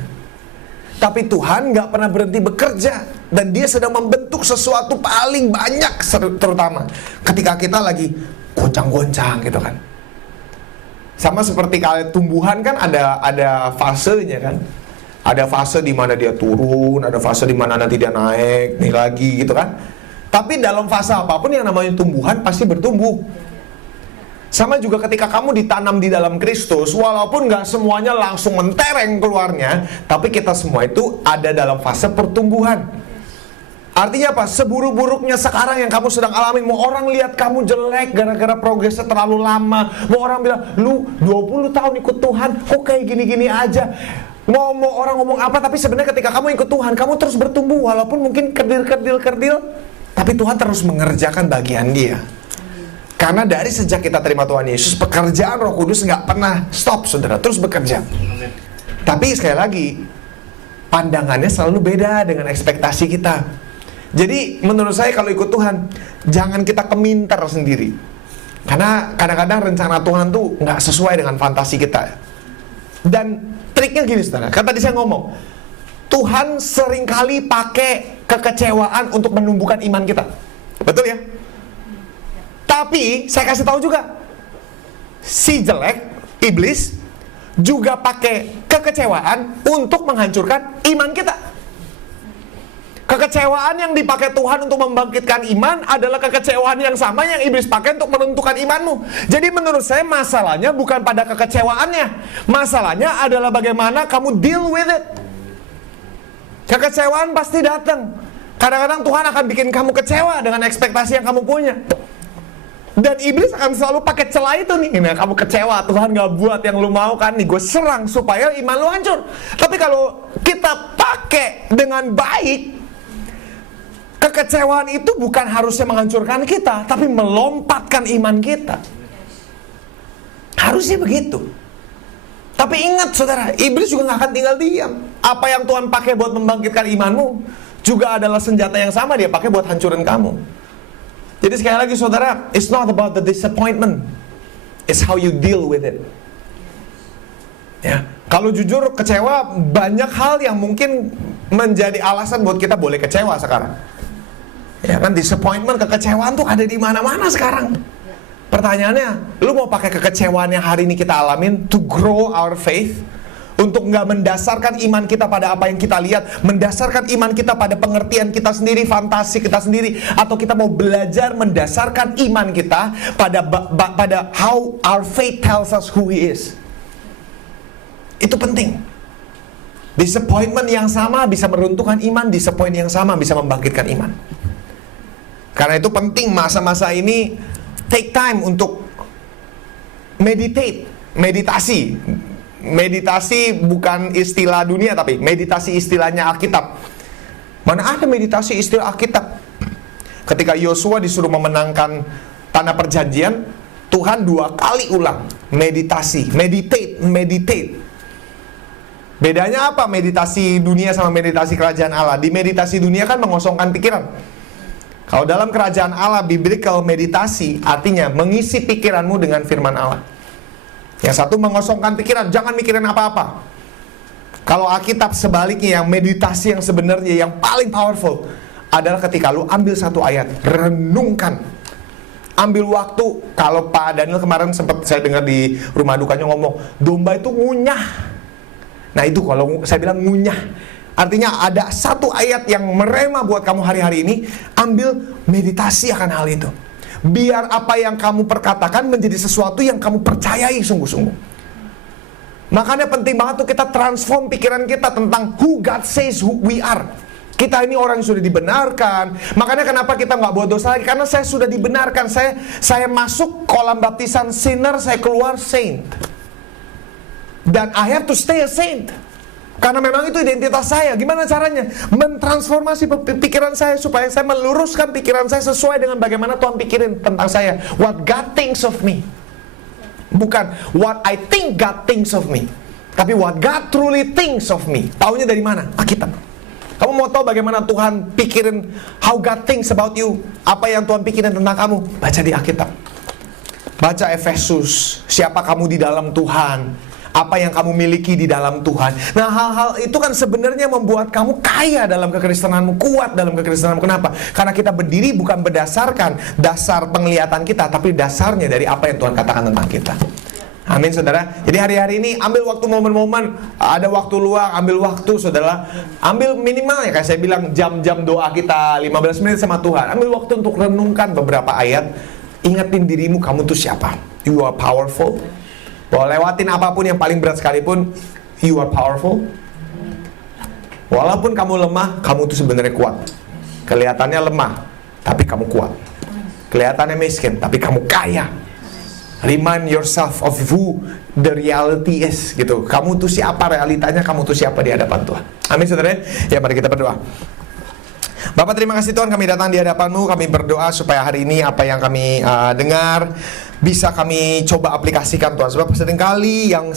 Tapi Tuhan nggak pernah berhenti bekerja, dan Dia sedang membentuk sesuatu paling banyak, terutama ketika kita lagi goncang-goncang gitu kan. Sama seperti kalau tumbuhan kan ada fasenya kan. Ada fase di mana dia turun, ada fase di mana nanti dia naik, nih lagi gitu kan. Tapi dalam fase apapun yang namanya tumbuhan pasti bertumbuh. Sama juga ketika kamu ditanam di dalam Kristus, walaupun nggak semuanya langsung mentereng keluarnya, tapi kita semua itu ada dalam fase pertumbuhan. Artinya apa? Seburuk-buruknya sekarang yang kamu sedang alami, mau orang lihat kamu jelek gara-gara progresnya terlalu lama, mau orang bilang, lu 20 tahun ikut Tuhan, kok kayak gini-gini aja. Mau orang ngomong apa, tapi sebenarnya ketika kamu ikut Tuhan, kamu terus bertumbuh, walaupun mungkin kerdil, tapi Tuhan terus mengerjakan bagian Dia. Karena dari sejak kita terima Tuhan Yesus, pekerjaan Roh Kudus nggak pernah stop, saudara, terus bekerja. Tapi sekali lagi, pandangannya selalu beda dengan ekspektasi kita. Jadi menurut saya kalau ikut Tuhan, jangan kita keminter sendiri. Karena kadang-kadang rencana Tuhan tuh nggak sesuai dengan fantasi kita. Dan triknya gini, saudara, kan tadi saya ngomong, Tuhan seringkali pakai kekecewaan untuk menumbuhkan iman kita. Betul ya? Tapi saya kasih tahu juga, si jelek, iblis, juga pakai kekecewaan untuk menghancurkan iman kita. Kekecewaan yang dipakai Tuhan untuk membangkitkan iman adalah kekecewaan yang sama yang iblis pakai untuk menentukan imanmu. Jadi menurut saya masalahnya bukan pada kekecewaannya. Masalahnya adalah bagaimana kamu deal with it. Kekecewaan pasti datang. Kadang-kadang Tuhan akan bikin kamu kecewa dengan ekspektasi yang kamu punya. Dan iblis akan selalu pakai celah itu nih. Nah, kamu kecewa, Tuhan gak buat yang lu mau kan, nih gue serang supaya iman lu hancur. Tapi kalau kita pakai dengan baik, kekecewaan itu bukan harusnya menghancurkan kita, tapi melompatkan iman kita. Harusnya begitu. Tapi ingat saudara, iblis juga gak akan tinggal diam. Apa yang Tuhan pakai buat membangkitkan imanmu, juga adalah senjata yang sama dia pakai buat hancurin kamu. Jadi sekali lagi saudara, it's not about the disappointment, it's how you deal with it. Ya, kalau jujur kecewa, banyak hal yang mungkin menjadi alasan buat kita boleh kecewa sekarang. Ya kan, disappointment, kekecewaan tuh ada di mana-mana sekarang. Pertanyaannya, lu mau pakai kekecewaan yang hari ini kita alamin to grow our faith, untuk nggak mendasarkan iman kita pada apa yang kita lihat, mendasarkan iman kita pada pengertian kita sendiri, fantasi kita sendiri, atau kita mau belajar mendasarkan iman kita pada how our faith tells us who He is. Itu penting. Disappointment yang sama bisa meruntuhkan iman, disappointment yang sama bisa membangkitkan iman. Karena itu penting masa-masa ini take time untuk meditasi. Meditasi bukan istilah dunia, tapi meditasi istilahnya Alkitab. Mana ada meditasi istilah Alkitab? Ketika Yosua disuruh memenangkan tanah perjanjian, Tuhan 2 kali ulang meditasi, meditate. Bedanya apa meditasi dunia sama meditasi kerajaan Allah? Di meditasi dunia kan mengosongkan pikiran. Kalau dalam kerajaan Allah, biblical meditasi artinya mengisi pikiranmu dengan firman Allah. Yang satu mengosongkan pikiran, jangan mikirin apa-apa. Kalau Alkitab sebaliknya, yang meditasi yang sebenarnya yang paling powerful adalah ketika lu ambil satu ayat, renungkan. Ambil waktu. Kalau Pak Daniel kemarin sempat saya dengar di rumah dukanya ngomong, domba itu ngunyah. Nah itu kalau saya bilang ngunyah, artinya ada satu ayat yang merema buat kamu hari-hari ini. Ambil meditasi akan hal itu. Biar apa yang kamu perkatakan menjadi sesuatu yang kamu percayai sungguh-sungguh. Makanya penting banget tuh kita transform pikiran kita tentang who God says who we are. Kita ini orang yang sudah dibenarkan. Makanya kenapa kita nggak buat dosa lagi? Karena saya sudah dibenarkan. Saya masuk kolam baptisan sinner, saya keluar saint. Dan I have to stay a saint. Karena memang itu identitas saya. Gimana caranya? Mentransformasi pikiran saya supaya saya meluruskan pikiran saya sesuai dengan bagaimana Tuhan pikirin tentang saya. What God thinks of me. Bukan what I think God thinks of me. Tapi what God truly thinks of me. Taunya dari mana? Alkitab. Kamu mau tahu bagaimana Tuhan pikirin how God thinks about you? Apa yang Tuhan pikirin tentang kamu? Baca di Alkitab. Baca Efesus. Siapa kamu di dalam Tuhan? Apa yang kamu miliki di dalam Tuhan. Nah hal-hal itu kan sebenarnya membuat kamu kaya dalam kekristenanmu, kuat dalam kekristenanmu. Kenapa? Karena kita berdiri bukan berdasarkan dasar penglihatan kita, tapi dasarnya dari apa yang Tuhan katakan tentang kita. Amin saudara. Jadi hari-hari ini ambil waktu momen-momen, ada waktu luang, ambil waktu saudara. Ambil minimal ya kayak saya bilang jam-jam doa kita 15 menit sama Tuhan. Ambil waktu untuk renungkan beberapa ayat. Ingatin dirimu kamu tuh siapa. You are powerful. Bahwa lewatin apapun yang paling berat sekalipun, you are powerful. Walaupun kamu lemah, kamu tuh sebenarnya kuat. Kelihatannya lemah, tapi kamu kuat. Kelihatannya miskin, tapi kamu kaya. Remind yourself of who the reality is, gitu. Kamu tuh siapa realitanya, kamu tuh siapa di hadapan Tuhan. Amin saudara. Ya mari kita berdoa. Bapak terima kasih Tuhan, kami datang di hadapan-Mu. Kami berdoa supaya hari ini apa yang kami dengar bisa kami coba aplikasikan Tuhan. Sebab seringkali yang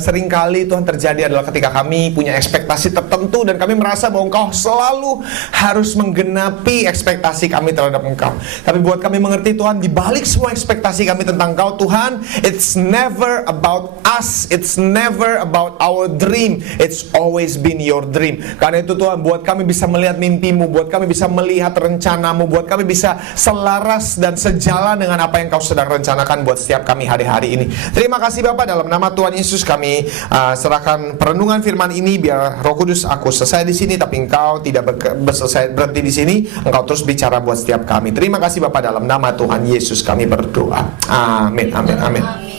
seringkali Tuhan terjadi adalah ketika kami punya ekspektasi tertentu dan kami merasa bahwa Engkau selalu harus menggenapi ekspektasi kami terhadap Engkau. Tapi buat kami mengerti Tuhan, di balik semua ekspektasi kami tentang Engkau Tuhan, it's never about us, it's never about our dream, it's always been your dream. Karena itu Tuhan, buat kami bisa melihat mimpi-Mu, buat kami bisa melihat rencana-Mu, buat kami bisa selaras dan sejalan dengan apa yang Kau sedang rencanakan buat setiap kami hari-hari ini. Terima kasih Bapak, dalam nama Tuhan Yesus kami serahkan perenungan firman ini. Biar Roh Kudus, aku selesai di sini, tapi Engkau tidak berhenti di sini. Engkau terus bicara buat setiap kami. Terima kasih Bapak, dalam nama Tuhan Yesus kami berdoa. Amin, amin, amin.